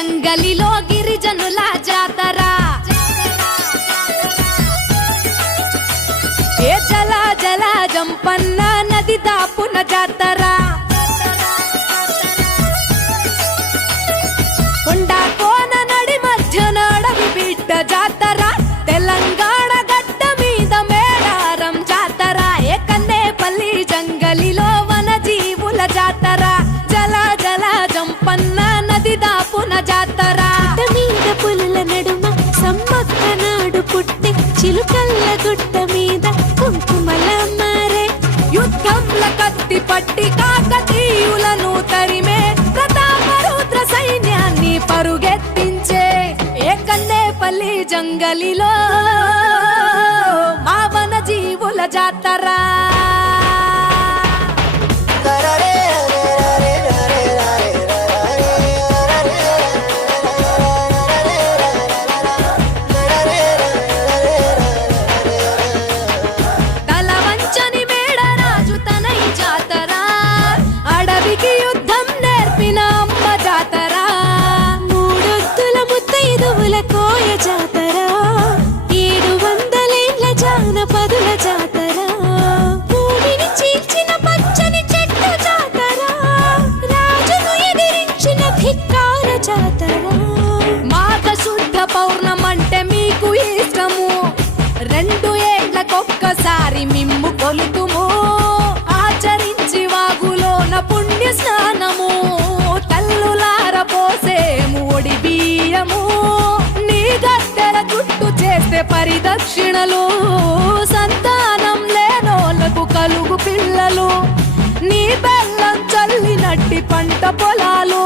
జంగలిలో గిరిజనుల జాతర ఏ జల జల జంపన్న నది దాపున జాతర కొండ కోన నడి మధ్య నడవి బిడ్డ జాతర తెలంగాణ గడ్డ మీద మేడారం జాతర ఏ కన్నేపల్లి జంగలిలో వన జీవుల జాతర జల జల జంపన్న నది దాపున జాతర మీద పులుల నడుమ సమ్మక్క నాడు పుట్టే చిలుకల్ల గుట్ట మీద కుంకుమల మారే యుద్ధంల కత్తి పట్టి కాకతీయులను తరిమే ప్రతాపరుద్ర సైన్యాన్ని పరుగెత్తించే ఏ కన్నేపల్లి జంగలిలో మా వన జీవుల జాతర తలవంచని మేడరాజు తనై జాతర అడవికి యుద్ధం నేర్పిన అమ్మ జాతర మూడొత్తుల ముత్తైదువుల కోయ జాతర 700 ఏళ్ల జానపదుల జాతర భూమిని చీల్చిన పచ్చని చెట్టు జాతర రాజును ఎదిరించిన ధిక్కార జాతర మాఘ శుద్ధ పౌర్ణమంటే మీకు ఇష్టము 2 ఏళ్లకొక్కసారి మిమ్ము కొలుతుము ఆచరించి వాగులోన పుణ్య స్నానము తల్లులార పోసేము ఒడి బియ్యము నీ గద్దెల చుట్టూ చేస్తే పరిదక్షిణలు సంతానం లేనోళ్లకు కలుగు పిల్లలు నీ బెల్లం చల్లినట్టి పంట పొలాలు